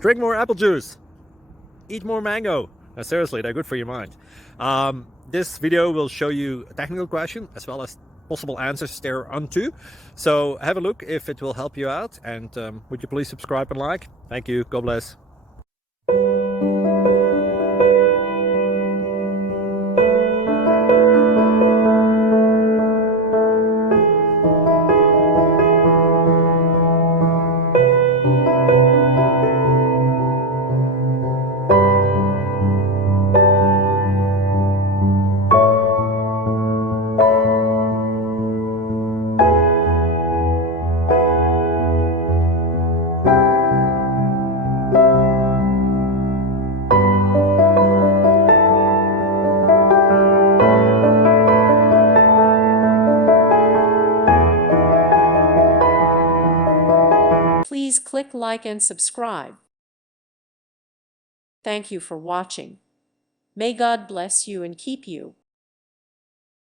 Drink more apple juice. Eat more mango. No, seriously, they're good for your mind. This video will show you a technical question as well as possible answers thereunto. So have a look if it will help you out, and would you please subscribe and like? Thank you. God bless. Please click like and subscribe. Thank you for watching. May God bless you and keep you.